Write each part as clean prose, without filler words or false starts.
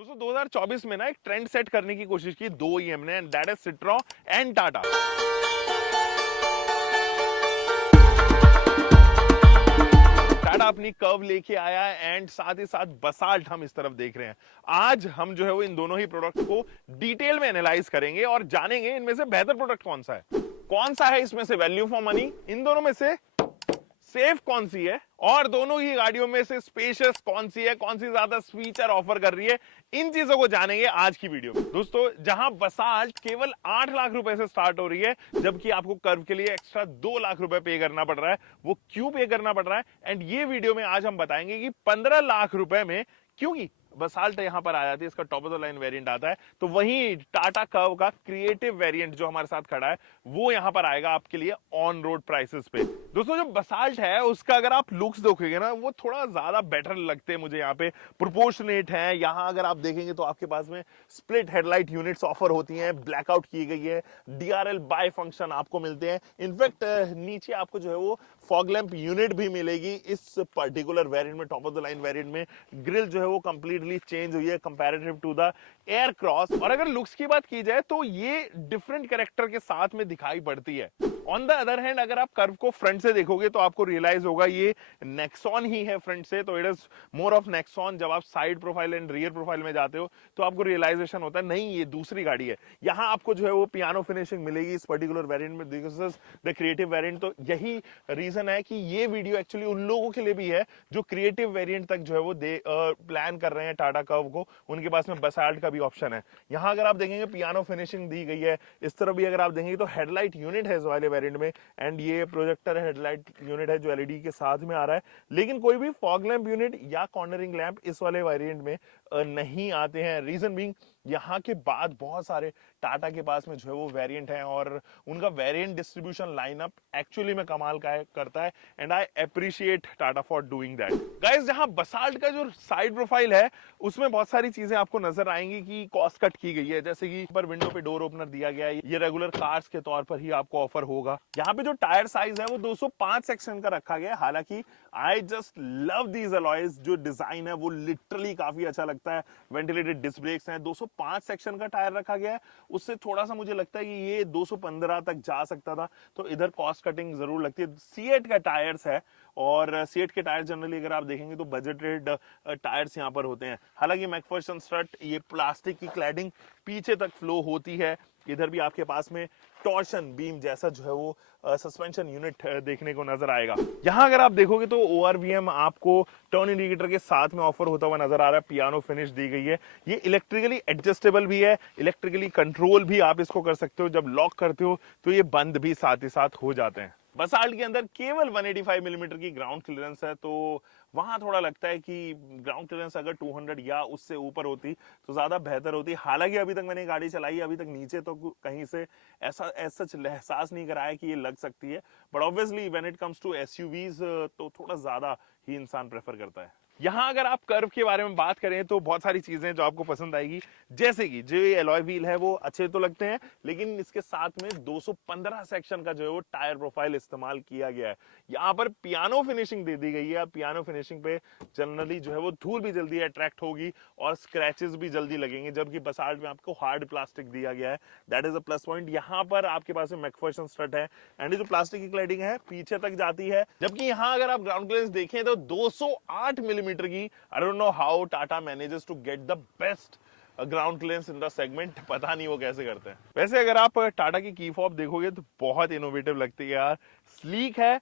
दोस्तों 2024 में ना एक ट्रेंड सेट करने की कोशिश की दो ईएम ने, that is Citroën and Tata. Tata अपनी कर्व लेके आया है एंड साथ ही साथ बसाल्ट हम इस तरफ देख रहे हैं। आज हम जो है वो इन दोनों ही प्रोडक्ट को डिटेल में एनालाइज करेंगे और जानेंगे इनमें से बेहतर प्रोडक्ट कौन सा है इसमें से वैल्यू फॉर मनी, इन दोनों में से सेफ कौन सी है, और दोनों ही गाड़ियों में से स्पेशियस कौन सी है, कौन सी ज्यादा फीचर ऑफर कर रही है। इन चीजों को जानेंगे आज की वीडियो में। दोस्तों जहां बसाल्ट केवल 8 लाख रुपए से स्टार्ट हो रही है, जबकि आपको कर्व के लिए एक्स्ट्रा 2 लाख रुपए पे करना पड़ रहा है। वो क्यों पे करना पड़ रहा है, एंड ये वीडियो में आज हम बताएंगे कि 15 लाख रुपए में क्योंकि बसाल्ट यहां पर आ जाती है, इसका top of the line variant आता है, तो वहीं टाटा कर्व का क्रिएटिव वेरिएंट जो हमारे साथ खड़ा है वो यहां पर आएगा आपके लिए ऑन रोड प्राइसेस पे। दोस्तों जो बसाल्ट है उसका अगर आप लुक्स देखोगे ना, वो थोड़ा ज्यादा बेटर लगते हैं मुझे। यहाँ पे प्रोपोर्शनेट है। यहाँ अगर आप देखेंगे तो आपके पास में स्प्लिट हेडलाइट यूनिट्स ऑफर होती हैं, ब्लैकआउट की गई है, डीआरएल बाय फंक्शन आपको मिलते हैं। इनफैक्ट नीचे आपको जो है वो फॉग लैंप यूनिट भी मिलेगी इस पर्टिकुलर वेरिएंट में। Top of the line variant में ग्रिल जो है वो कंप्लीटली चेंज हुई है comparative to the Aircross. और अगर लुक्स की बात की जाए तो ये डिफरेंट कैरेक्टर के साथ में दिखाई पड़ती है। ऑन द अदर हैंड अगर आप कर्व को फ्रंट से देखोगे तो आपको रियलाइज होगा ये नेक्सॉन ही है फ्रंट से, तो it is more of Nexon. जब आप side profile and rear profile में जाते हो तो आपको रियलाइजेशन होता है नहीं ये दूसरी गाड़ी है। यहाँ आपको जो है वो पियानो फिनिशिंग मिलेगी इस पर्टिकुलर वेरिएंट में, this is the creative variant. तो यही रीजन है कि ये वीडियो एक्चुअली उन लोगों के लिए भी है जो क्रिएटिव वेरिएंट तक जो है वो प्लान कर रहे हैं टाटा कर्व को। उनके पास में बसाल्ट का भी ऑप्शन है। यहाँ अगर आप देखेंगे पियानो फिनिशिंग दी गई है। इस तरफ भी अगर आप देखेंगे तो हेडलाइट यूनिट है इस वाले वेरिएंट में, एंड ये प्रोजेक्टर हेडलाइट यूनिट है जो एलईडी के साथ में आ रहा है। लेकिन कोई भी फॉग लैंप यूनिट या कॉर्नरिंग लैंप इस वाले वेरिएंट में नहीं आते हैं। रीजन बीइंग यहाँ के बाद बहुत सारे टाटा के पास में जो है वो वेरिएंट है और उनका वेरिएंट डिस्ट्रीब्यूशन लाइनअप एक्चुअली में कमाल का करता है, and I appreciate Tata for doing that. Guys जहां बसाल्ट का जो साइड प्रोफाइल है उसमें बहुत सारी चीजें आपको नजर आएंगी कि कॉस्ट कट की गई है। जैसे कि पर विंडो पे डोर ओपनर दिया गया है, ये रेगुलर कार्स के तौर पर ही आपको ऑफर होगा। यहाँ पे जो टायर साइज है वो 205 सेक्शन का रखा गया है। हालांकि I just love these alloys, जो डिजाइन है वो लिटरली काफी अच्छा लगता है। वेंटिलेटेड डिस्क ब्रेक्स हैं, 205 सेक्शन का टायर रखा गया है। उससे थोड़ा सा मुझे लगता है कि ये 215 तक जा सकता था, तो इधर कॉस्ट कटिंग जरूर लगती है। सीएट का टायर्स है, और सीएट के टायर जनरली अगर आप देखेंगे तो बजटेड टायर्स यहाँ पर होते हैं। हालांकि मैकफर्सन स्ट्रट, ये प्लास्टिक की क्लैडिंग पीछे तक फ्लो होती है। इधर भी आपके पास में टॉर्शन बीम जैसा जो है वो सस्पेंशन यूनिट देखने को नजर आएगा। यहाँ अगर आप देखोगे तो ओआरवीएम आपको टर्न इंडिकेटर के साथ में ऑफर होता हुआ नजर आ रहा है। पियानो फिनिश दी गई है। ये इलेक्ट्रिकली एडजस्टेबल भी है, इलेक्ट्रिकली कंट्रोल भी आप इसको कर सकते हो। जब लॉक करते हो तो ये बंद भी साथ ही साथ हो जाते हैं। बसाल्ट के अंदर केवल 185 मिलीमीटर की ग्राउंड क्लियरेंस है, तो वहां थोड़ा लगता है कि ग्राउंड क्लियरेंस अगर 200 या उससे ऊपर होती तो ज्यादा बेहतर होती। हालांकि अभी तक मैंने गाड़ी चलाई, अभी तक नीचे तो कहीं से ऐसा सच एहसास नहीं कराया कि ये लग सकती है। But obviously when it comes to SUVs तो थोड़ा ज्यादा ही इंसान प्रेफर करता है। यहाँ अगर आप कर्व के बारे में बात करें तो बहुत सारी चीजें जो आपको पसंद आएगी, जैसे कि जो ये एलॉय व्हील है वो अच्छे तो लगते हैं, लेकिन इसके साथ में 215 सेक्शन का जो है वो टायर प्रोफाइल इस्तेमाल किया गया है। यहाँ पर पियानो फिनिशिंग दे दी गई है। पियानो फिनिशिंग पे जनरली जो है वो धूल भी जल्दी अट्रैक्ट होगी और स्क्रैचेस भी जल्दी लगेंगे, जबकि बसाल्ट में आपको हार्ड प्लास्टिक दिया गया है। That is a plus point. यहाँ पर आपके पास में मैकफर्सन स्ट्रट है, एंड जो प्लास्टिक की क्लैडिंग है पीछे तक जाती है। जबकि यहाँ अगर आप ग्राउंड क्लियरेंस देखें तो 208 मिलीमीटर की। I don't know how Tata manages to get the best ground clearance in the segment, पता नहीं वो कैसे करते हैं। वैसे अगर आप टाटा की की फॉब देखोगे तो बहुत इनोवेटिव लगती है यार। स्लीक है,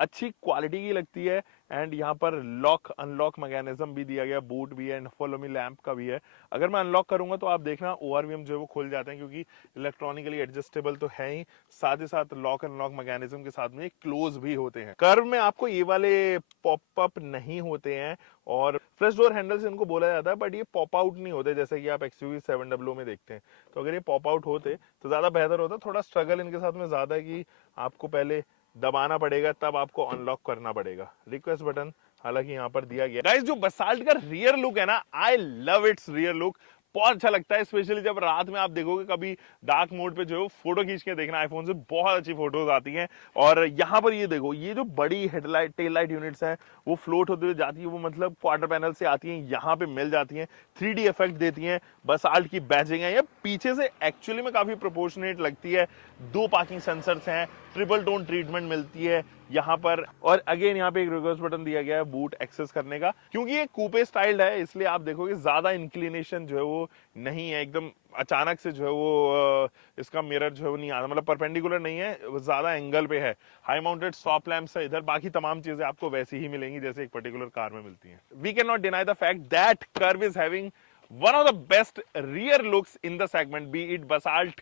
अच्छी क्वालिटी की लगती है, एंड यहाँ पर लॉक अनलॉक मैकेनिज्म भी दिया गया, बूट भी है, एंड फॉलो मी लैंप का भी है। अगर मैं अनलॉक करूंगा तो आप देखना ओआरवीएम जो है वो खुल जाते हैं, क्योंकि इलेक्ट्रॉनिकली एडजस्टेबल तो है ही, साथ ही साथ लॉक अनलॉक मैकेनिज्म के साथ में क्लोज भी होते हैं। कर्व में आपको ये वाले पॉपअप नहीं होते हैं, और फ्लश डोर हैंडल्स इनको बोला जाता है, बट ये पॉप आउट नहीं होते जैसे कि आप एक्सयूवी 700 में देखते हैं। तो अगर ये पॉप आउट होते तो ज्यादा बेहतर होता। थोड़ा स्ट्रगल इनके साथ में ज्यादा है कि आपको पहले दबाना पड़ेगा तब आपको अनलॉक करना पड़ेगा। रिक्वेस्ट बटन हालांकि यहाँ पर दिया गया। गाइस जो बसाल्ट का रियर लुक है ना, I love it's rear look. बहुत अच्छा लगता है, स्पेशली जब रात में आप देखोगे कभी डार्क मोड पे जो फोटो खींच के देखना आईफोन से, बहुत अच्छी फोटोज आती हैं। और यहाँ पर ये देखो, ये जो बड़ी हेडलाइट टेल लाइट यूनिट्स हैं वो फ्लोट होते हुए जाती है, वो मतलब क्वार्टर पैनल से आती हैं, यहाँ पे मिल जाती हैं, 3D इफेक्ट देती हैं, बसाल्ट की बैजिंग है, ये पीछे से एक्चुअली में काफी प्रोपोर्शनेट लगती है। 2 पार्किंग सेंसर्स हैं, ट्रिपल टोन ट्रीटमेंट मिलती है यहाँ पर, और अगेन यहाँ पे एक रिवर्स बटन दिया गया है बूट एक्सेस करने का। क्योंकि ये कूपे स्टाइल्ड है इसलिए आप देखोगे ज्यादा इंक्लिनेशन जो है वो नहीं है, एकदम अचानक से जो है वो इसका मिरर जो है वो नहीं आता, मतलब परपेंडिकुलर नहीं है, वो ज्यादा एंगल पे है। हाई माउंटेड स्टॉप लैंप्स है इधर, बाकी तमाम चीजें आपको वैसी ही मिलेंगी जैसे एक पर्टिकुलर कार में मिलती हैं। We can not deny the fact that Curvv is having one of the best rear looks in the segment, be it Basalt,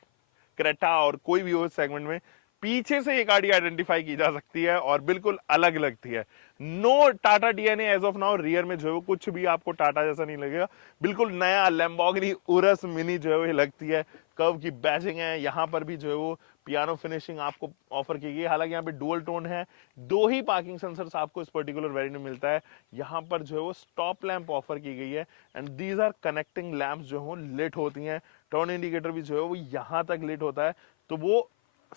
Creta और कोई भी हो सेगमेंट में। पीछे से ये गाड़ी आइडेंटिफाई की जा सकती है और बिल्कुल अलग लगती है। No Tata DNA as of now, rear में जो है कुछ भी आपको टाटा जैसा नहीं लगेगा, बिल्कुल नया लैम्बोर्गिनी उरस मिनी जो है ये लगती है। कर्व की बैजिंग है, यहाँ पर भी जो है वो पियानो फिनिशिंग आपको ऑफर की गई है। हालांकि यहाँ पे डुअल टोन है, 2 ही पार्किंग सेंसर्स आपको इस पर्टिकुलर वेरिएंट में मिलता है। यहाँ पर जो है वो स्टॉप लैंप ऑफर की गई है and these are connecting lamps जो हो लिट होती हैं। टर्न इंडिकेटर भी जो है वो यहाँ तक लिट होता है, तो वो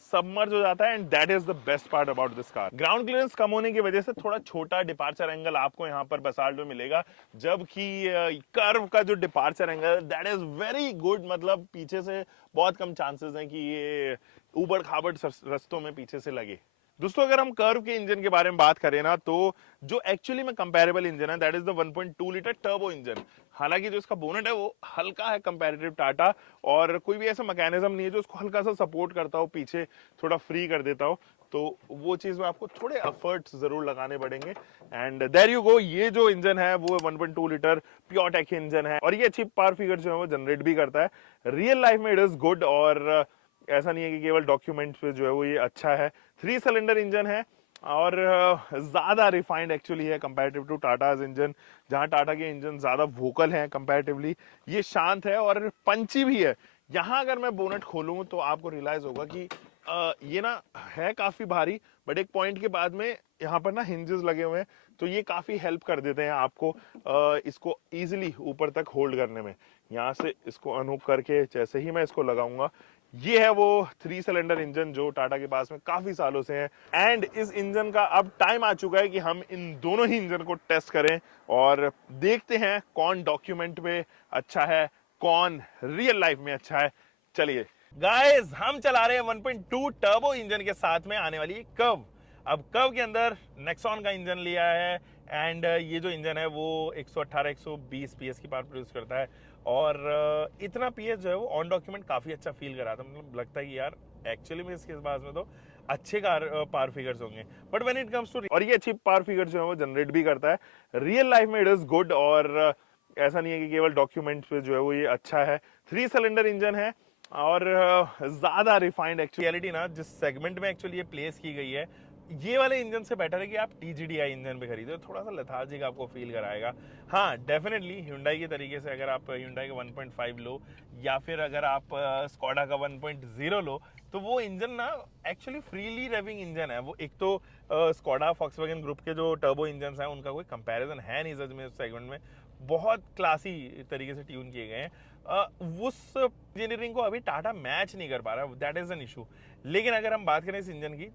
सबमर्ज हो जाता है and that is the best part about this car. Ground clearance कम होने की वजह से थोड़ा छोटा डिपार्चर एंगल आपको यहाँ पर बसाल्ट में मिलेगा, जबकि कर्व का जो departure angle that is very good, मतलब पीछे से बहुत कम चांसेस हैं कि ये उबड़ खाबड़ रस्तों में पीछे से लगे। दोस्तों अगर हम कर्व के इंजन के बारे में बात करें ना, तो जो एक्चुअली में कंपैरेबल इंजन है that is the 1.2 litre turbo engine. हालांकि जो इसका बोनेट है वो हल्का है कंपैरेटिव टाटा, और कोई भी ऐसा मैकेनिज्म नहीं है जो उसको हल्का सा सपोर्ट करता हो, पीछे थोड़ा फ्री कर देता हो, तो वो चीज में आपको थोड़े एफर्ट्स जरूर लगाने पड़ेंगे। एंड देयर यू गो, ये जो इंजन है वो 1.2 लीटर प्योर टेक इंजन है और ये अच्छी पावर फिगर जो है वो जनरेट भी करता है। रियल लाइफ में इट इज गुड, और ऐसा नहीं है कि केवल डॉक्यूमेंट्स पे जो है वो ये अच्छा है। 3 सिलेंडर इंजन है और ज्यादा रिफाइंड एक्चुअली है कंपैरेटिव टू टाटाज इंजन, जहां टाटा के इंजन ज्यादा वोकल हैं कंपैरेटिवली, ये शांत है और पंची भी है। यहां अगर मैं बोनट खोलूं तो आपको रियलाइज होगा कि ये ना है काफी भारी, बट एक पॉइंट के बाद में यहाँ पर ना हिंजेस लगे हुए हैं, तो ये काफी हेल्प कर देते हैं आपको इसको इजीली ऊपर तक होल्ड करने में। यहाँ से इसको अनहुक करके जैसे ही मैं इसको लगाऊंगा, ये है वो 3 सिलेंडर इंजन जो टाटा के पास में काफी सालों से है। एंड इस इंजन का अब टाइम आ चुका है कि हम इन दोनों ही इंजन को टेस्ट करें और देखते हैं कौन डॉक्यूमेंट में अच्छा है, कौन रियल लाइफ में अच्छा है। चलिए गाइस, हम चला रहे हैं 1.2 टर्बो इंजन के साथ में आने वाली कर्व। अब कर्व के अंदर नेक्सॉन का इंजन लिया है एंड ये जो इंजन है वो 118-120 पीएस की पावर प्रोड्यूस करता है, और इतना पीएस जो है वो ऑन डॉक्यूमेंट काफी अच्छा फील कर रहा था, मतलब लगता है कि यार एक्चुअली में इसके पास में तो अच्छे पावर फिगर्स होंगे। But when it comes to, और ये अच्छी पावर फिगर जो है वो जनरेट भी करता है। रियल लाइफ में इट इज गुड, और ऐसा नहीं है कि केवल डॉक्यूमेंट्स पे जो है वो ये अच्छा है। 3 सिलेंडर इंजन है और ज्यादा रिफाइंड एक्चुअलिटी ना जिस सेगमेंट में एक्चुअली ये प्लेस की गई है, ये वाले इंजन से बेटर है कि आप TGDI इंजन पे खरीदो, थोड़ा सा लेथार्जिक आपको फील कराएगा। हाँ डेफिनेटली Hyundai के तरीके से अगर आप Hyundai का 1.5 लो या फिर अगर आप स्कोडा का 1.0 लो, तो वो इंजन ना एक्चुअली फ्रीली रेविंग इंजन है। वो एक तो स्कोडा फॉक्सवैगन ग्रुप के जो टर्बो इंजन हैं उनका कोई कंपैरिजन है नहीं सच में उस सेगमेंट में, बहुत क्लासी तरीके से ट्यून किए गए हैं। उस इंजीनियरिंग को अभी टाटा मैच नहीं कर पा रहा, दैट इज एन इशू। लेकिन अगर हम बात करें इस इंजन की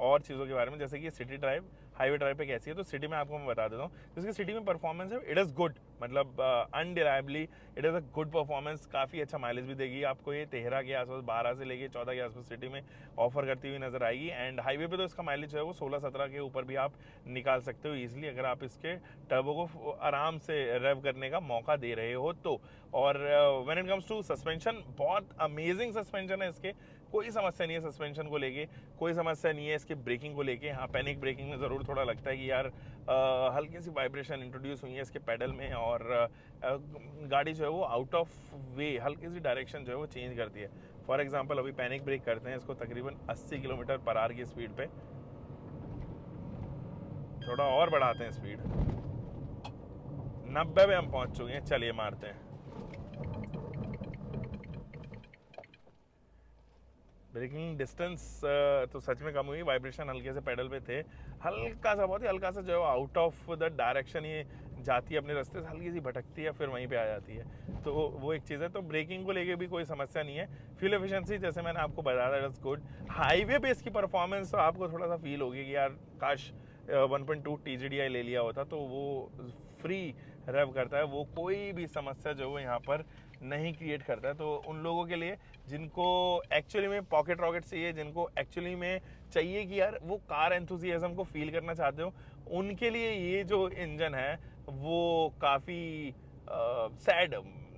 और चीज़ों के बारे में, जैसे कि सिटी ड्राइव हाईवे ड्राइव पे कैसी है, तो सिटी में आपको मैं बता देता हूँ जिसकी सिटी में परफॉर्मेंस है इट इज़ गुड, मतलब undeniably it is a good performance, काफ़ी अच्छा माइलेज भी देगी आपको। ये 13 के आसपास, 12 से लेके 14 के आसपास सिटी में ऑफर करती हुई नजर आएगी। एंड हाईवे पे तो इसका माइलेज है वो 16-17 के ऊपर भी आप निकाल सकते हो ईजिली, अगर आप इसके टर्बो को आराम से रेव करने का मौका दे रहे हो तो। और when it comes to suspension, बहुत अमेजिंग सस्पेंशन है इसके, कोई समस्या नहीं है सस्पेंशन को लेके, कोई समस्या नहीं है इसके ब्रेकिंग को लेके। हाँ पैनिक ब्रेकिंग में ज़रूर थोड़ा लगता है कि यार हल्की सी वाइब्रेशन इंट्रोड्यूस हुई है इसके पेडल में, और गाड़ी जो है वो आउट ऑफ वे हल्की सी डायरेक्शन जो है वो चेंज करती है। फॉर एग्जांपल अभी पैनिक ब्रेक करते हैं इसको तकरीबन 80 किलोमीटर पर आवर की स्पीड पे, थोड़ा और बढ़ाते हैं स्पीड, 90 पे हम पहुंच चुके हैं। चलिए मारते हैं। ब्रेकिंग डिस्टेंस तो सच में कम हुई, वाइब्रेशन हल्के से पेडल पे थे, हल्का सा, बहुत ही हल्का सा जो है आउट ऑफ द डायरेक्शन ये जाती है अपने रास्ते से, हल्की सी भटकती है, फिर वहीं पे आ जाती है। तो वो एक चीज़ है। तो ब्रेकिंग को लेके भी कोई समस्या नहीं है। फ्यूल एफिशिएंसी जैसे मैंने आपको बताया था, इट्स गुड। हाईवे पे इसकी परफॉर्मेंस तो आपको थोड़ा सा फील होगी कि यार काश 1.2 TGDI ले लिया होता, तो वो फ्री रेव करता है, वो कोई भी समस्या जो है यहाँ पर नहीं क्रिएट करता है। तो उन लोगों के लिए जिनको एक्चुअली में पॉकेट रॉकेट चाहिए, जिनको एक्चुअली में चाहिए कि यार वो कार एंथुसियाज्म को फील करना चाहते हो, उनके लिए ये जो इंजन है वो काफ़ी सैड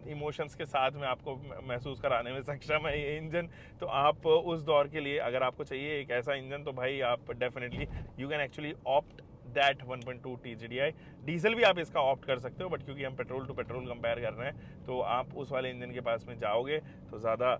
इमोशंस के साथ में आपको महसूस कराने में सक्षम है ये इंजन। तो आप उस दौर के लिए अगर आपको चाहिए एक ऐसा इंजन, तो भाई आप definitely you can actually opt that 1.2 TGDI। Diesel भी आप इसका ऑप्ट कर सकते हो, बट क्योंकि हम पेट्रोल टू पेट्रोल कंपेयर कर रहे हैं, तो आप उस वाले इंजन के पास में जाओगे तो ज़्यादा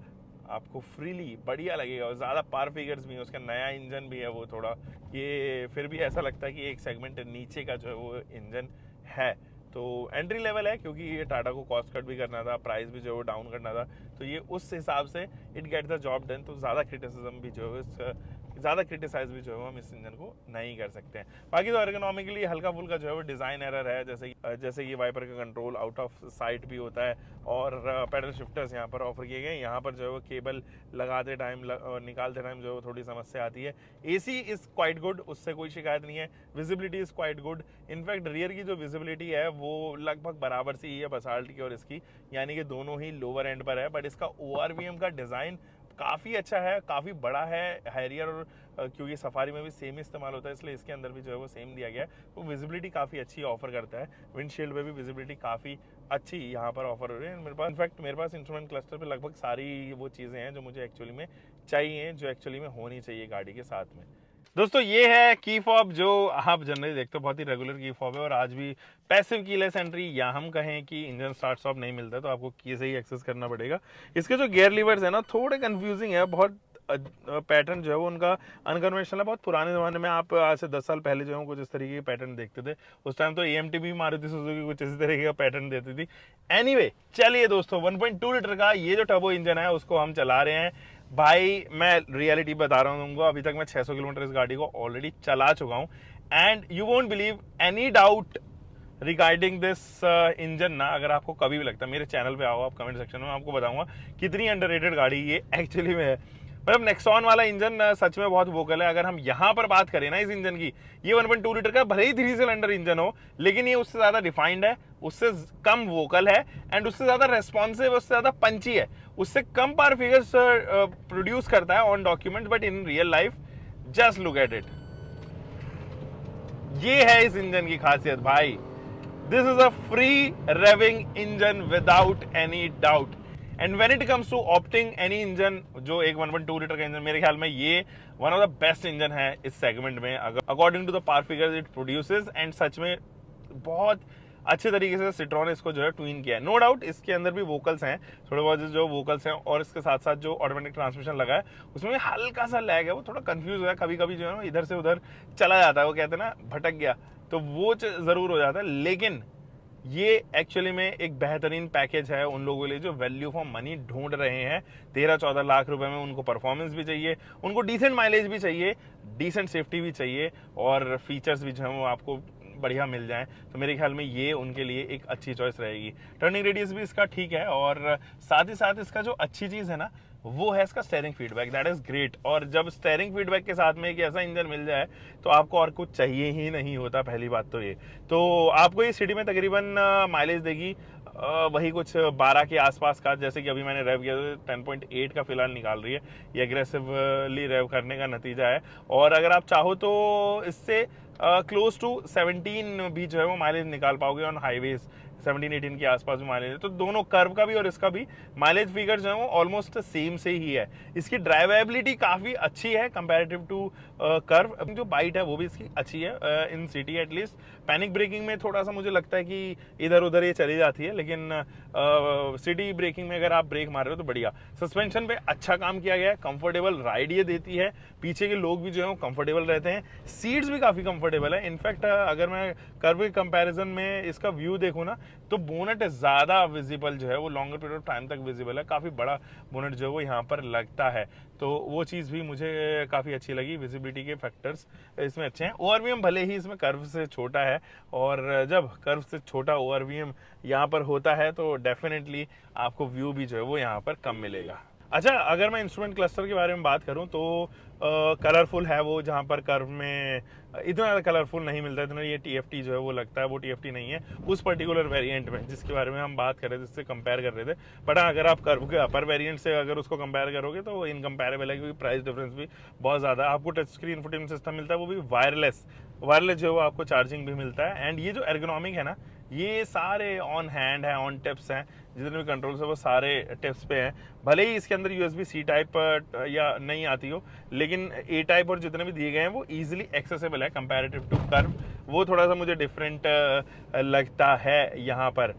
आपको फ्रीली बढ़िया लगेगा, और ज़्यादा पावर फिगर्स भी है, उसका नया इंजन भी है वो थोड़ा, ये फिर भी ऐसा लगता है कि एक सेगमेंट नीचे का जो है वो इंजन है। तो एंट्री लेवल है, क्योंकि ये टाटा को कॉस्ट कट भी करना था, प्राइस भी जो है वो डाउन करना था, तो ये उस हिसाब से it get the job done. तो ज़्यादा क्रिटिसिज्म भी जो है ज़्यादा क्रिटिसाइज भी जो है हम इस इंजन को नहीं कर सकते हैं। बाकी तो एर्गोनॉमिकली हल्का फुल्का जो है वो डिज़ाइन एरर है, जैसे कि वाइपर का कंट्रोल आउट ऑफ साइट भी होता है, और पैडल शिफ्टर्स यहाँ पर ऑफर किए गए। यहाँ पर जो है वो केबल लगाते टाइम निकालते टाइम जो है वो थोड़ी समस्या आती है। AC इज़ क्वाइट गुड, उससे कोई शिकायत नहीं है। Visibility is quite good. In fact rear की जो विजिबिलिटी है वो लगभग बराबर सी है बसाल्ट की और इसकी, यानी कि दोनों ही लोअर एंड पर है। बट इसका ORVM का डिज़ाइन काफ़ी अच्छा है, काफ़ी बड़ा है। हैरियर और क्योंकि सफारी में भी सेम इस्तेमाल होता है, इसलिए इसके अंदर भी जो है वो सेम दिया गया है। वो विजिबिलिटी काफ़ी अच्छी ऑफर करता है। विंडशील्ड में भी विजिबिलिटी काफ़ी अच्छी यहाँ पर ऑफर हो रही है। मेरे पास इनफैक्ट मेरे पास इंस्ट्रूमेंट क्लस्टर पे लगभग सारी वो चीज़ें हैं जो मुझे एक्चुअली में चाहिए, जो एक्चुअली में होनी चाहिए गाड़ी के साथ में। दोस्तों ये है की फॉब, जो आप जनरली देखते हो, बहुत ही रेगुलर की फॉब है, और आज भी पैसिव कीलेस एंट्री, या हम कहें कि इंजन स्टार्ट स्टॉप नहीं मिलता, तो आपको की से ही एक्सेस करना पड़ेगा। इसके जो गियर लीवर्स है ना, थोड़े कंफ्यूजिंग है, बहुत पैटर्न जो है वो उनका अनकन्वेंशनल है। बहुत पुराने ज़माने में आप आज से 10 साल पहले जो है कुछ इस तरीके के पैटर्न देखते थे। उस टाइम तो AMT भी मारुति सुजुकी कुछ इसी तरीके का पैटर्न देती थी। एनीवे, चलिए दोस्तों, 1.2 लीटर का ये जो टर्बो इंजन है उसको हम चला रहे हैं। भाई मैं रियलिटी बता रहा हूँ तुमको, अभी तक मैं 600 किलोमीटर इस गाड़ी को ऑलरेडी चला चुका हूँ, and you won't believe any doubt regarding this engine ना। अगर आपको कभी भी लगता है, मेरे चैनल पे आओ, आप कमेंट सेक्शन में आपको बताऊंगा कितनी अंडररेटेड गाड़ी ये एक्चुअली में है। मतलब नेक्सॉन वाला इंजन सच में बहुत वोकल है। अगर हम यहाँ पर बात करें ना इस इंजन की, ये 1.2 लीटर का भले ही 3 सिलेंडर इंजन हो, लेकिन ये उससे ज्यादा रिफाइंड है, उससे कम वोकल है, एंड उससे ज्यादा रेस्पॉन्सिव, उससे ज्यादा पंची है, उससे कम पावर फिगर्स प्रोड्यूस करता है on document, but in real life just look at it. ये है इस इंजन की खासियत भाई। This is a free revving engine without any doubt. And when it comes to opting any engine, जो एक 1.2 लीटर का इंजन, मेरे ख्याल में ये one of the best engine है इस सेगमेंट में, according to the power figures it produces. And सच में बहुत अच्छे तरीके से सिट्रॉन इसको जो है ट्यून किया है। नो डाउट इसके अंदर भी वोकल्स हैं, थोड़े बहुत जो वोकल्स हैं, और इसके साथ साथ जो ऑटोमेटिक ट्रांसमिशन लगा है उसमें हल्का सा लैग है, वो थोड़ा कंफ्यूज हो है, कभी कभी जो है ना इधर से उधर चला जाता है, वो कहते हैं ना भटक गया, तो वो जरूर हो जाता है। लेकिन ये एक्चुअली में एक बेहतरीन पैकेज है उन लोगों के लिए जो वैल्यू फॉर मनी ढूंढ रहे हैं। 13-14 लाख रुपए में उनको परफॉर्मेंस भी चाहिए, उनको डिसेंट माइलेज भी चाहिए, डिसेंट सेफ्टी भी चाहिए, और फीचर्स भी जो है वो आपको बढ़िया मिल जाए। तो मेरे ख्याल में ये उनके लिए एक अच्छी चॉइस रहेगी। टर्निंग रेडियस भी इसका ठीक है, और साथ ही साथ इसका जो अच्छी चीज़ है ना वो है इसका steering feedback, that is great. और जब स्टेयरिंग फीडबैक के साथ में एक ऐसा इंजन मिल जाए तो आपको और कुछ चाहिए ही नहीं होता, पहली बात तो ये। तो आपको ये सिटी में तकरीबन माइलेज देगी वही कुछ 12 के आसपास का, जैसे कि अभी मैंने रेव किया तो 10.8 का फिलहाल निकाल रही है। ये एग्रेसिवली रेव करने का नतीजा है, और अगर आप चाहो तो इससे क्लोज टू 17 भी जो है वो माइलेज निकाल पाओगे ऑन हाईवेज, 17-18 के आसपास में माइलेज है। तो दोनों कर्व का भी और इसका भी माइलेज फिगर जो है वो ऑलमोस्ट सेम से ही है। इसकी ड्राइवेबिलिटी काफ़ी अच्छी है कंपैरेटिव टू कर्व। जो बाइट है वो भी इसकी अच्छी है in city at least. Panic braking में थोड़ा सा मुझे लगता है कि इधर उधर ये चली जाती है, लेकिन सिटी ब्रेकिंग में अगर आप ब्रेक मार रहे हो तो बढ़िया। सस्पेंशन पे अच्छा काम किया गया है, कंफर्टेबल राइड ये देती है, पीछे के लोग भी जो है वो कंफर्टेबल रहते हैं, सीट्स भी काफ़ी कंफर्टेबल है। इनफैक्ट अगर मैं कर्व के कंपैरिजन में इसका व्यू देखूँ ना, तो बोनट ज़्यादा विजिबल जो है वो लॉन्गर पीरियड ऑफ टाइम तक विजिबल है, काफ़ी बड़ा बोनट जो है वो यहाँ पर लगता है, तो वो चीज़ भी मुझे काफ़ी अच्छी लगी। विजिबिलिटी के फैक्टर्स इसमें अच्छे हैं। ओआरवीएम भले ही इसमें कर्व से छोटा है, और जब कर्व से छोटा ओआरवीएम यहाँ पर होता है तो डेफिनेटली आपको व्यू भी जो है वो यहाँ पर कम मिलेगा। अच्छा, अगर मैं इंस्ट्रूमेंट क्लस्टर के बारे में बात करूं तो कलरफुल है वो, जहां पर कर्व में इतना ज़्यादा कलरफुल नहीं मिलता, इतना ये टीएफटी जो है वो लगता है, वो टीएफटी नहीं है उस पर्टिकुलर वेरिएंट में जिसके बारे में हम बात कर रहे थे, जिससे कंपेयर कर रहे थे। बट हाँ, अगर आप कर्व के अपर वेरिएंट से अगर उसको कंपेयर करोगे तो वो इनकम्पेरेबल है, क्योंकि प्राइस डिफरेंस भी बहुत ज़्यादा है। आपको टच स्क्रीन इंफोटेनमेंट सिस्टम मिलता है, वो भी वायरलेस जो है वो आपको चार्जिंग भी मिलता है। एंड ये जो एर्गोनॉमिक है ना, ये सारे ऑन हैंड है, ऑन टिप्स हैं, जितने भी कंट्रोल्स है वो सारे टिप्स पे हैं। भले ही इसके अंदर यूएसबी सी टाइप या नहीं आती हो, लेकिन ए टाइप और जितने भी दिए गए हैं वो इजीली एक्सेसिबल है कंपैरेटिव टू कर्व। वो थोड़ा सा मुझे डिफरेंट लगता है यहाँ पर।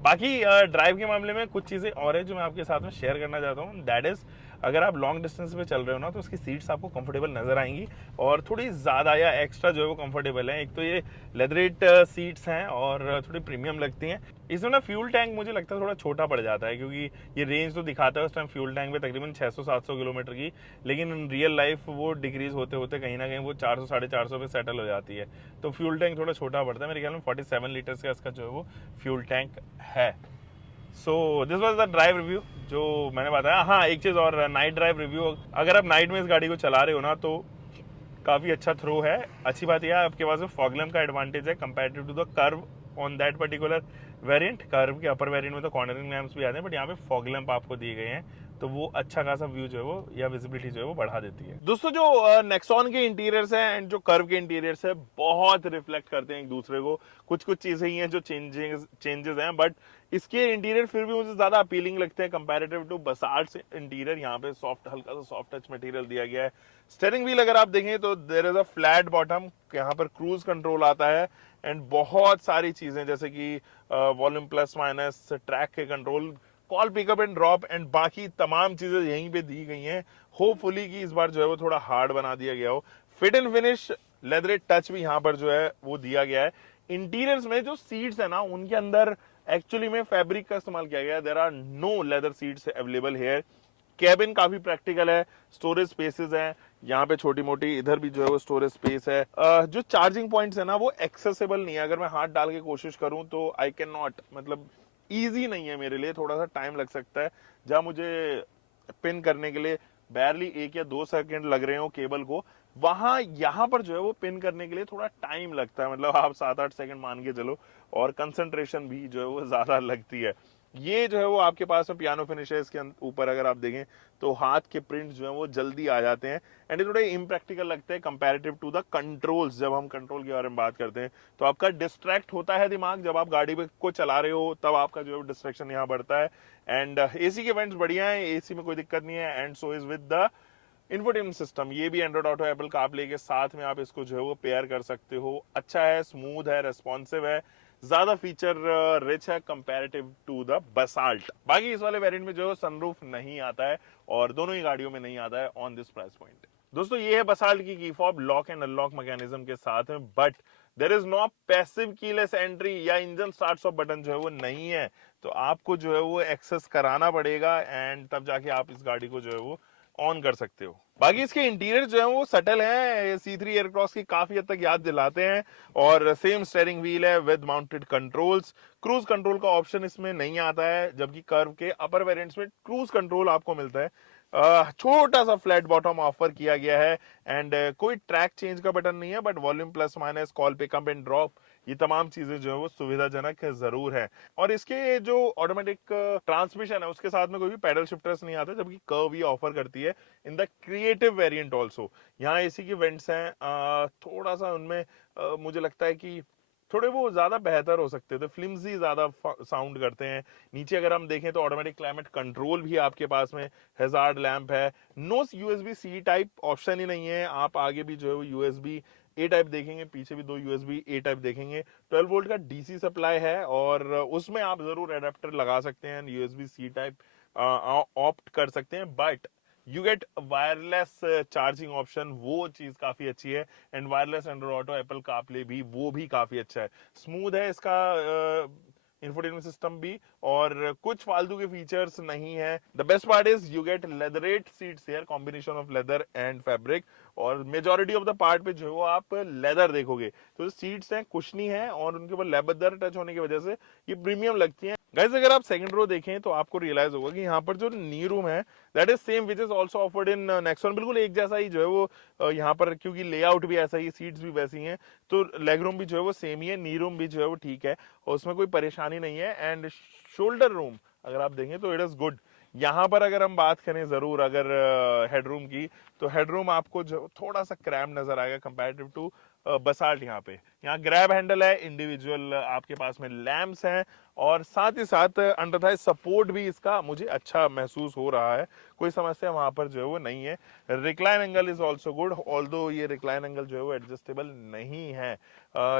बाकी ड्राइव के मामले में कुछ चीज़ें और है जो मैं आपके साथ में शेयर करना चाहता हूँ। दैट इज़, अगर आप लॉन्ग डिस्टेंस पे चल रहे हो ना, तो उसकी सीट्स आपको कंफर्टेबल नजर आएंगी, और थोड़ी ज़्यादा या एक्स्ट्रा जो है वो कंफर्टेबल है। एक तो ये लेदरेट सीट्स हैं और थोड़ी प्रीमियम लगती हैं। इसमें ना फ्यूल टैंक मुझे लगता है थोड़ा छोटा पड़ जाता है, क्योंकि ये रेंज तो दिखाता है उस टाइम फ्यूल टैंक पे तकरीबन 600-700 किलोमीटर की, लेकिन इन रियल लाइफ वो डिक्रीज होते होते कहीं ना कहीं वो 400-450 पे सेटल हो जाती है। तो फ्यूल टैंक थोड़ा छोटा पड़ता है, मेरे ख्याल में 47 लीटर्स का इसका जो है वो फ्यूल टैंक है। So this was the drive review जो मैंने बताया। हाँ, एक चीज़ और, नाइट ड्राइव रिव्यू, अगर आप नाइट में इस गाड़ी को चला रहे हो ना तो काफ़ी अच्छा थ्रो है। अच्छी बात यह है आपके पास में फॉग लैम्प का एडवांटेज है comparative to the Curvv on that particular variant. Curvv के अपर वेरिएंट में तो कॉर्नरिंग लैंप्स भी आते हैं, बट यहाँ पे फॉग लैम्प आपको दिए गए हैं, तो वो अच्छा खासा व्यू जो है वो या विजिबिलिटी जो है वो बढ़ा देती है। दोस्तों, जो नेक्सॉन के इंटीरियर्स हैं एंड जो कर्व के इंटीरियर्स है, बहुत रिफ्लेक्ट करते हैं एक दूसरे को। कुछ कुछ चीजें ही हैं जो चेंजेस हैं, बट इसके इंटीरियर फिर भी मुझे ज्यादा अपीलिंग लगते हैं कंपैरेटिव टू बसाल्ट इंटीरियर। यहाँ पे सॉफ्ट, हल्का सा सॉफ्ट टच मटेरियल दिया गया है। स्टीयरिंग व्हील अगर आप देखें तो there is a flat bottom, यहाँ पर क्रूज कंट्रोल आता है, एंड बहुत सारी चीजें जैसे कि वॉल्यूम प्लस माइनस, ट्रैक के control, call pickup and drop, and बाकी तमाम चीजें यहीं पे दी गई हैं। होपफुली कि इस बार जो है वो थोड़ा हार्ड बना दिया गया हो। Fit and finish leather touch भी यहाँ पर जो है वो दिया गया है। इंटीरियर्स में जो सीट्स है ना, उनके अंदर एक्चुअली में फैब्रिक का इस्तेमाल किया गया है। There are no leather seats available here. Cabin काफी प्रैक्टिकल है, स्टोरेज स्पेसेस हैं यहाँ पे छोटी मोटी, इधर भी जो है वो स्टोरेज स्पेस है। जो चार्जिंग पॉइंट्स है ना वो एक्सेसिबल नहीं है। अगर मैं हाथ डाल के कोशिश करूं तो आई कैन नॉट, मतलब इजी नहीं है मेरे लिए, थोड़ा सा टाइम लग सकता है। जहां मुझे पिन करने के लिए बैरली 1 या 2 सेकंड लग रहे हो केबल को, वहां यहाँ पर जो है वो पिन करने के लिए थोड़ा टाइम लगता है, मतलब आप 7-8 सेकंड मान के चलो, और कंसंट्रेशन भी जो है वो ज्यादा लगती है। ये जो है वो आपके पास में पियानो फिनिश है, इसके ऊपर अगर आप देखें तो हाथ के प्रिंट्स जो है वो जल्दी आ जाते हैं, एंड ये थोड़े इम्प्रैक्टिकल लगते हैं कंपैरेटिव टू द कंट्रोल्स। जब हम कंट्रोल के बारे में बात करते हैं तो आपका डिस्ट्रैक्ट होता है दिमाग, जब आप गाड़ी को चला रहे हो तब आपका जो है डिस्ट्रैक्शन यहाँ बढ़ता है। एंड एसी के वेंट्स बढ़िया है, एसी में कोई दिक्कत नहीं है, and so is with the infotainment system. ये भी एंड्रॉइड ऑटो, एप्पल कारप्ले के साथ में आप इसको जो है वो पेयर कर सकते हो। अच्छा है, स्मूथ है, रेस्पॉन्सिव है, ज्यादा फीचर रिच है कंपैरेटिव टू द बसाल्ट। बाकी इस वाले वेरिएंट में जो है सनरूफ नहीं आता है, और दोनों ही गाड़ियों में नहीं आता है ऑन दिस प्राइस पॉइंट। दोस्तों, ये है बसाल्ट की fob lock and unlock mechanism के साथ में, but there is no passive keyless entry या इंजन स्टार्ट स्टॉप बटन जो है वो नहीं है, तो आपको जो है वो एक्सेस कराना पड़ेगा, एंड तब जाके आप इस गाड़ी को जो है वो ऑन कर सकते हो। बाकी इसके इंटीरियर जो है वो सटल है, C3 एयरक्रॉस की काफी हद तक याद दिलाते हैं, और सेम स्टीयरिंग व्हील है with mounted controls. Cruise control का ऑप्शन इसमें नहीं आता है, जबकि कर्व के अपर वेरिएंट्स में क्रूज कंट्रोल आपको मिलता है। छोटा सा फ्लैट बॉटम ऑफर किया गया है, एंड कोई ट्रैक चेंज का बटन नहीं है, but volume plus minus, call pickup and drop, ये तमाम चीजें जो है वो सुविधाजनक जरूर है। और इसके जो ऑटोमेटिक ट्रांसमिशन है उसके साथ में कोई भी पैडल शिफ्टर्स नहीं आता, जबकि कर्व ये ऑफर करती है in the creative variant also. यहाँ एसी की वेंट्स हैं, थोड़ा सा उनमें मुझे लगता है कि थोड़े वो ज्यादा बेहतर हो सकते थे, फ्लिम्सी ज्यादा साउंड करते हैं। नीचे अगर हम देखें तो ऑटोमेटिक क्लाइमेट कंट्रोल भी आपके पास में, हैजार्ड लैंप है, no USB C type option ही नहीं है। आप आगे भी जो है वो यूएसबी ए टाइप देखेंगे, पीछे भी 2 यूएसबी ए टाइप देखेंगे। 12 वोल्ट का डीसी सप्लाई है, और उसमें आप जरूर एडेप्टर लगा सकते हैं, यूएसबी सी टाइप ऑप्ट कर सकते हैं, but you get wireless charging option, वो चीज काफी अच्छी है। And wireless Android auto, Apple CarPlay भी, वो भी काफी अच्छा है, स्मूथ है इसका इंफोटेनमेंट सिस्टम भी, और कुछ फालतू के फीचर्स नहीं है। The best part is you get leatherette seats here, combination of leather and fabric, और मेजोरिटी ऑफ द पार्ट पे जो है वो आप लेदर देखोगे। तो सीट्स हैं, कुशनी है, और उनके ऊपर लेदर टच होने की वजह से ये प्रीमियम लगती हैं। गाइस अगर आप सेकंड रो देखें तो आपको रियलाइज होगा कि यहाँ पर जो नी रूम है that is same which is also offered in Nexon, बिल्कुल एक जैसा ही जो है वो यहाँ पर, क्योंकि लेआउट भी ऐसा ही, सीट्स भी वैसी हैं, तो लेग रूम भी जो है वो सेम ही है, नी रूम भी जो है वो ठीक है, और उसमें कोई परेशानी नहीं है। एंड शोल्डर रूम अगर आप देखें तो इट इज गुड। यहाँ पर अगर हम बात करें जरूर अगर हेडरूम की, तो हेडरूम आपको जो थोड़ा सा क्रैम नजर आएगा कंपैरेटिव टू बसाल्ट। यहाँ ग्रैब हैंडल है, इंडिविजुअल आपके पास में लैंप्स हैं, और साथ ही साथ अंडर थाई सपोर्ट भी इसका मुझे अच्छा महसूस हो रहा है, कोई समस्या वहां पर जो है वो नहीं है। Recline angle is also good, although ये रिक्लाइन एंगल जो है वो एडजस्टेबल नहीं है।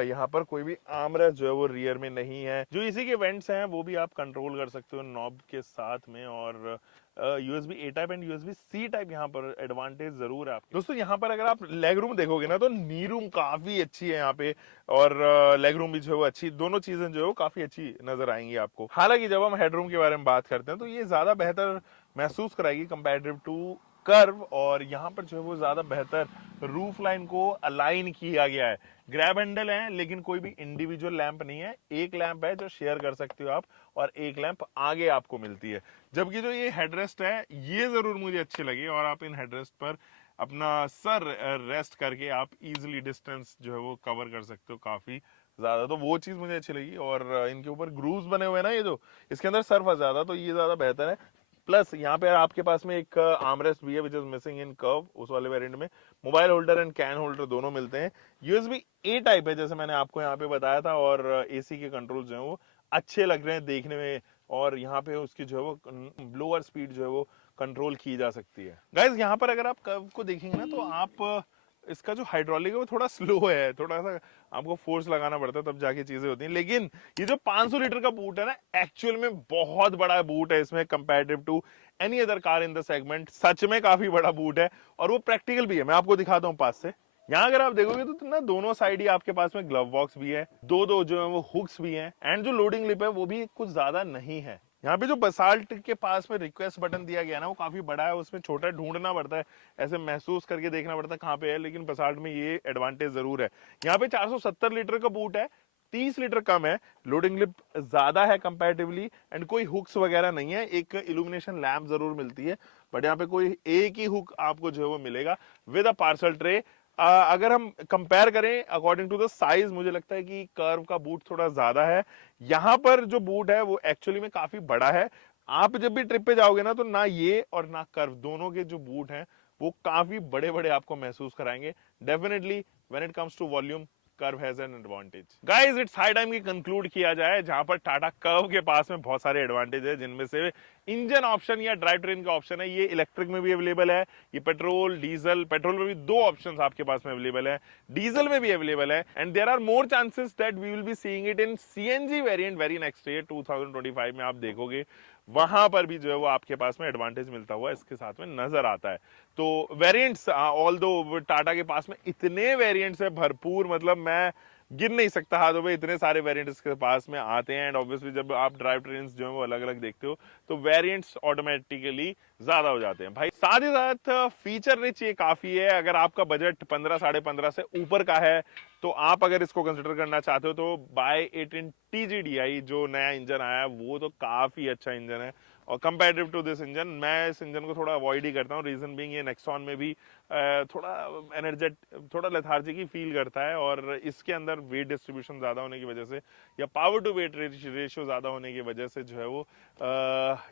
यहाँ पर कोई भी आर्मरेस्ट जो है वो रियर में नहीं है। जो इसी के वेंट्स हैं वो भी आप कंट्रोल कर सकते हो नॉब के साथ में, और USB A type and USB C type यहाँ पर एडवांटेज जरूर है आपके। दोस्तों यहाँ पर अगर आप लेग रूम देखोगे ना तो नी रूम काफी अच्छी है यहाँ पे, और लेग रूम भी जो है वो अच्छी, दोनों चीजें जो है वो काफी अच्छी नजर आएंगी आपको। हालांकि जब हम हेडरूम के बारे में बात करते हैं तो ये ज्यादा बेहतर महसूस कराएगी कंपैरेटिव टू कर्व, और यहाँ पर जो है वो ज्यादा बेहतर रूफ लाइन को अलाइन किया गया है। ग्रैब हैंडल है लेकिन कोई भी इंडिविजुअल लैंप नहीं है, एक लैंप है जो शेयर कर सकते हो आप, और एक लैंप आगे आपको मिलती है। जबकि जो ये हेडरेस्ट है ये जरूर मुझे अच्छी लगी, और आप इन हेडरेस्ट पर अपना सर रेस्ट करके आप इजीली डिस्टेंस जो है वो कवर कर सकते हो काफी ज्यादा, तो वो चीज मुझे अच्छी लगी। और इनके ऊपर ग्रूव्स बने हुए हैं ना, ये जो इसके अंदर सर्फ है ज्यादा, तो ये ज्यादा बेहतर है। प्लस यहाँ पे आपके पास में एक आर्मरेस्ट भी है which is missing in curve, उस वाले वेरिएंट में mobile holder and can holder दोनों मिलते हैं। यूएसबी ए टाइप है जैसे मैंने आपको यहाँ पे बताया था, और एसी के कंट्रोल जो है वो अच्छे लग रहे हैं देखने में, और यहाँ पे उसकी जो है वो लोअर स्पीड जो है वो कंट्रोल की जा सकती है। गाइज यहाँ पर अगर आप कर्व को देखेंगे ना तो आप इसका जो हाइड्रोलिक है वो थोड़ा स्लो है, थोड़ा सा आपको फोर्स लगाना पड़ता है तब जाके चीजें होती हैं। लेकिन ये जो 500 लीटर का बूट है ना, एक्चुअल में बहुत बड़ा बूट है इसमें comparative to any other car in the segment. सच में काफी बड़ा बूट है, और वो प्रैक्टिकल भी है। मैं आपको दिखाता हूँ पास से। यहाँ अगर आप देखोगे तो ना दोनों साइड ही आपके पास में ग्लव बॉक्स भी है, दो दो जो है वो हुक्स भी हैं, एंड जो लोडिंग लिप है वो भी कुछ ज्यादा नहीं है। यहाँ पे जो बसाल्ट के पास में रिक्वेस्ट बटन दिया गया ना वो काफी बड़ा है, उसमें छोटा ढूंढना पड़ता है, ऐसे महसूस करके देखना पड़ता है कहाँ पे है, लेकिन बसाल्ट में ये एडवांटेज जरूर है। यहाँ पे 470 लीटर का बूट है, 30 लीटर कम है, लोडिंग लिप ज्यादा है कंपैरेटिवली, एंड कोई हुक्स वगैरह नहीं है। एक इल्यूमिनेशन लैंप जरूर मिलती है, बट यहाँ पे कोई एक ही हुक आपको जो है वो मिलेगा विद अ पार्सल ट्रे। अगर हम कंपेयर करें अकॉर्डिंग टू द साइज, मुझे लगता है कि कर्व का बूट थोड़ा ज्यादा है। यहाँ पर जो बूट है वो एक्चुअली में काफी बड़ा है। आप जब भी ट्रिप पे जाओगे ना तो ना ये और ना कर्व, दोनों के जो बूट हैं वो काफी बड़े बड़े आपको महसूस कराएंगे। Definitely when it comes to volume, Curvv has an advantage. Guys it's high time की कंक्लूड किया जाए, जहां पर टाटा कर्व के पास में बहुत सारे एडवांटेज है, जिनमें से इंजन ऑप्शन या ड्राइव ट्रेन का ऑप्शन है, ये इलेक्ट्रिक में भी अवेलेबल है। ये पेट्रोल डीजल, पेट्रोल में भी दो ऑप्शंस आपके पास में अवेलेबल है, डीजल में भी अवेलेबल है, and there are more chances that we will be seeing it in CNG variant very next year 2025 में। आप देखोगे वहां पर भी जो है वो आपके पास में एडवांटेज मिलता हुआ इसके साथ में नजर आता है। तो वेरिएंट्स ऑल्दो टाटा के पास में इतने वेरिएंट्स है भरपूर, मतलब मैं गिन नहीं सकता हाथों पे, इतने सारे वेरिएंट्स के पास में आते हैं। एंड ऑब्वियसली जब आप ड्राइव ट्रेन जो है वो अलग अलग देखते हो तो वेरिएंट्स ऑटोमेटिकली ज्यादा हो जाते हैं भाई। साथ ही साथ फीचर रिच ये काफी है। अगर आपका बजट 15 साढ़े 15 से ऊपर का है तो आप अगर इसको कंसिडर करना चाहते हो तो बाय इट इन TGDI, जो नया इंजन आया है वो तो काफी अच्छा इंजन है। और कंपेरेटिव टू दिस इंजन, मैं इस इंजन को थोड़ा अवॉइड ही करता हूँ। रीजन बीइंग ये नेक्सॉन में भी थोड़ा एनर्जेट, थोड़ा लेथार्जिक ही फील करता है, और इसके अंदर वेट डिस्ट्रीब्यूशन ज्यादा होने की वजह से या पावर टू वेट रेशियो ज्यादा होने की वजह से जो है वो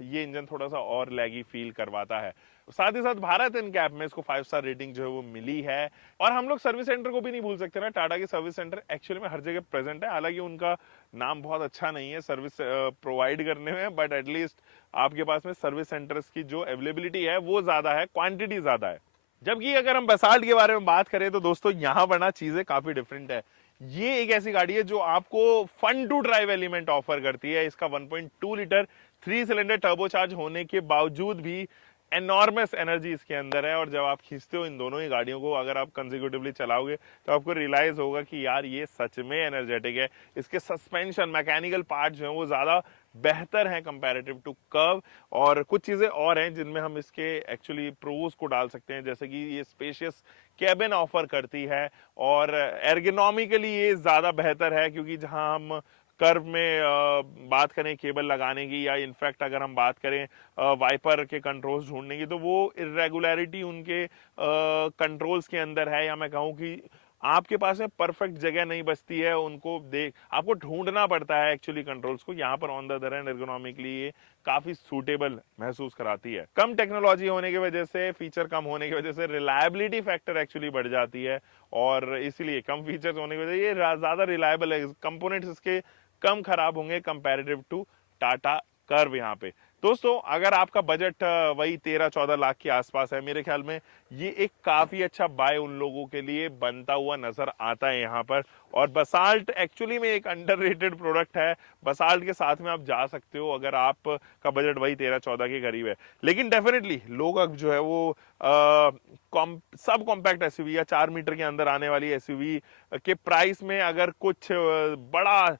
ये इंजन थोड़ा सा और लैगी फील करवाता है। साथ ही साथ भारत एनकैप में इसको 5 स्टार रेटिंग जो है वो मिली है। और हम लोग सर्विस सेंटर को भी नहीं भूल सकते ना, टाटा के सर्विस सेंटर एक्चुअली में हर जगह प्रेजेंट है। हालांकि उनका नाम बहुत अच्छा नहीं है सर्विस प्रोवाइड करने में, बट एटलीस्ट आपके पास में सर्विस सेंटर्स की जो अवेलेबिलिटी है वो ज्यादा है, क्वांटिटी ज्यादा है। जबकि अगर हम बसाल्ट के बारे में बात करें तो दोस्तों यहाँ पर ना चीजें काफी डिफरेंट है। ये एक ऐसी गाड़ी है जो आपको fun to drive element offer करती है। इसका 1.2 लीटर 3 सिलेंडर टर्बोचार्ज होने के बावजूद भी एनॉर्मस एनर्जी इसके अंदर है। और जब आप खींचते हो इन दोनों ही गाड़ियों को, अगर आप कंसेक्यूटिवली चलाओगे तो आपको रियलाइज होगा कि यार ये सच में एनर्जेटिक है। इसके सस्पेंशन मैकेनिकल पार्ट जो है वो ज़्यादा बेहतर हैं कंपैरेटिव टू कर्व। और कुछ चीज़ें और हैं जिनमें हम इसके एक्चुअली प्रोज को डाल सकते हैं, जैसे कि ये स्पेशियस कैबिन ऑफर करती है और एर्गोनॉमिकली ये ज़्यादा बेहतर है, क्योंकि जहां हम कर्व में बात करें केबल लगाने की, या इनफैक्ट अगर हम बात करें वाइपर के कंट्रोल्स ढूंढने की, तो वो इरेगुलरिटी उनके कंट्रोल्स के अंदर है, या मैं कहूँ कि आपके पास में परफेक्ट जगह नहीं बचती है उनको देख, आपको ढूंढना पड़ता है एक्चुअली कंट्रोल्स को। यहाँ पर on the other hand ergonomically ये काफी सूटेबल महसूस कराती है। कम टेक्नोलॉजी होने की वजह से, फीचर कम होने की वजह से रिलायबिलिटी फैक्टर एक्चुअली बढ़ जाती है, और इसीलिए कम फीचर्स होने की वजह से ये ज्यादा रिलायबल है। कंपोनेंट्स इसके कम खराब होंगे कंपैरेटिव टू टाटा कर्व। यहाँ पे दोस्तों अगर आपका बजट वही 13-14 लाख के आसपास है, मेरे ख्याल में ये एक काफी अच्छा बाय उन लोगों के लिए बनता हुआ नजर आता है यहाँ पर। और बसाल्ट एक्चुअली में एक अंडररेटेड प्रोडक्ट है। बसाल्ट के साथ में आप जा सकते हो अगर आप का बजट वही 13-14 के करीब है। लेकिन डेफिनेटली लोग अब जो है वो सब कॉम्पैक्ट एसयूवी या 4 मीटर के अंदर आने वाली एसयूवी के प्राइस में अगर कुछ बड़ा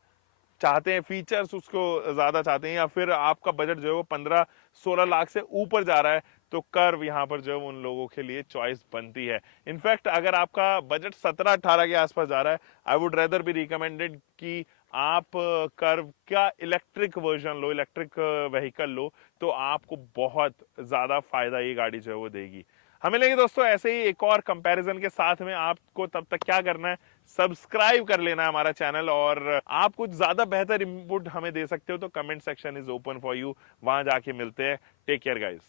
चाहते हैं, फीचर्स उसको ज्यादा चाहते हैं, या फिर आपका बजट जो है वो 15-16 लाख से ऊपर जा रहा है, तो कर्व यहाँ पर जो है उन लोगों के लिए चॉइस बनती है। इनफैक्ट अगर आपका बजट 17-18 के आसपास जा रहा है, I would rather B recommended कि आप कर्व का इलेक्ट्रिक वर्जन लो, इलेक्ट्रिक व्हीकल लो, तो आपको बहुत ज्यादा फायदा ये गाड़ी जो है वो देगी। हमें लेंगे दोस्तों ऐसे ही एक और कंपैरिजन के साथ में। आपको तब तक क्या करना है, सब्सक्राइब कर लेना है हमारा चैनल, और आप कुछ ज्यादा बेहतर इनपुट हमें दे सकते हो तो comment section is open for you, वहां जाके मिलते हैं। Take care guys.